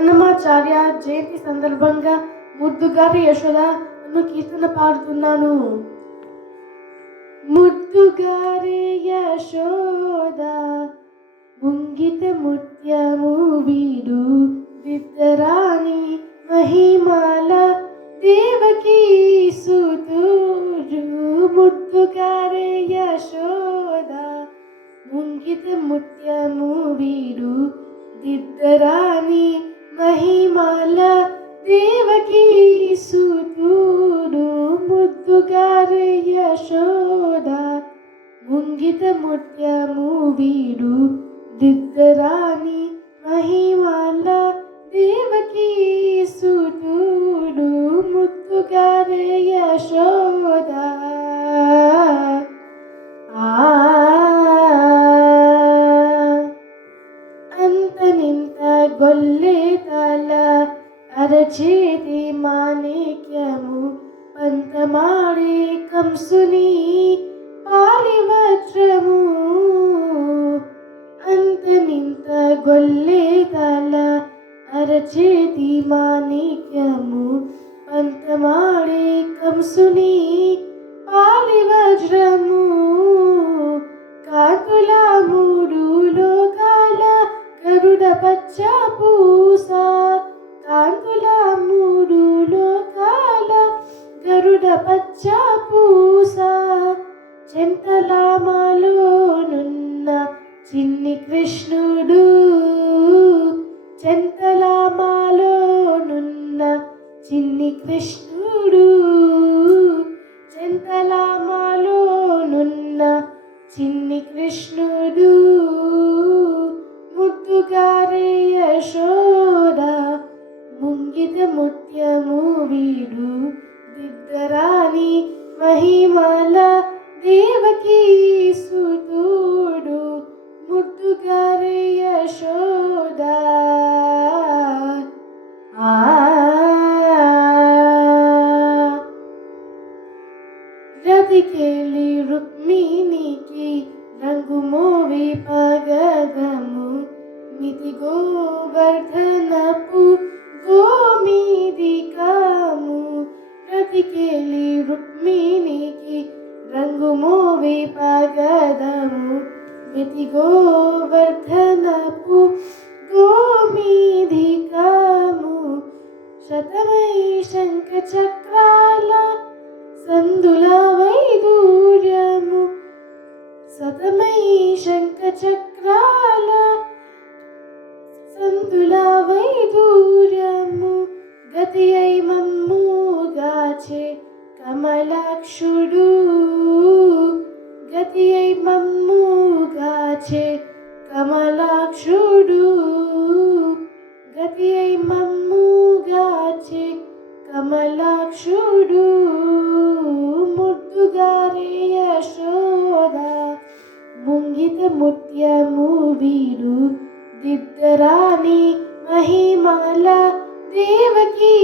అన్నమాచార్య జయంతి సందర్భంగా ముద్దుగారి యశోద అను కీర్తన పాడుతున్నాను. ముద్దుగారి యశోద ముంగిత ముత్యము వీడు దిద్దరాణి మహిమాల దేవకీ సుతుడు. ముద్దుగారి యశోద ముంగిత ముత్యము వీడు దిద్దరాణి మహిమాల దేవకీ సుతుడు. ముద్దుగారి యశోద ముంగిత ముత్యము వీడు దిద్దరాణి మహిమాల దేవకీ సుతుడు. ముద్దుగారి యశోద అంతనింత గొల్లె తల అరచేతి మాణిక్యము పంతమాడే కంసుని పాలివజ్రము. అంతనింత గొల్లె తల అరచేతి మాణిక్యము పంతమాడే కంసుని పాలివజ్రము. కాకుల మూడు లోకాల గరుడ పచ్చ పూస. కాంతుల మూడు లోకాల గరుడ పచ్చ పూస. చెంతలామలోనున్న చిన్ని కృష్ణుడు. చెంతలామలోనున్న చిన్ని కృష్ణుడు. చెంతలామలోనున్న చిన్ని కృష్ణుడు. ముద్దుగారి యశోద ముంగిత ముత్యము వీడు దిద్దరాణి మహిమాల దేవకీ సుతుడు. ముద్దుగారి యశోద రతికెళ్ళి రుక్మిణికి రంగు మోవి పగదము మితి గోవర్ధనపు గోమీదికము. రతికెళ్ళి రుక్మిణికి రంగు మోవి పగదము మితి గోవర్ధనపు గోమీదికము. శతమై శంఖ చక్రాల సందుల వైదూర్యము. శతమై శంఖ చక్రాల సందుల వైదూర్యము. గతి అయి మమ్ము గాచే కమలాక్షుడు. గతి అయి మమ్ము గాచే కమలాక్షుడు. గతి అయి మమ్ము గాచే కమలాక్షుడు. ముద్దుగారి యశోద ముంగిత ముత్యము వీడు దిద్దరాణి మహిమాల దేవకీ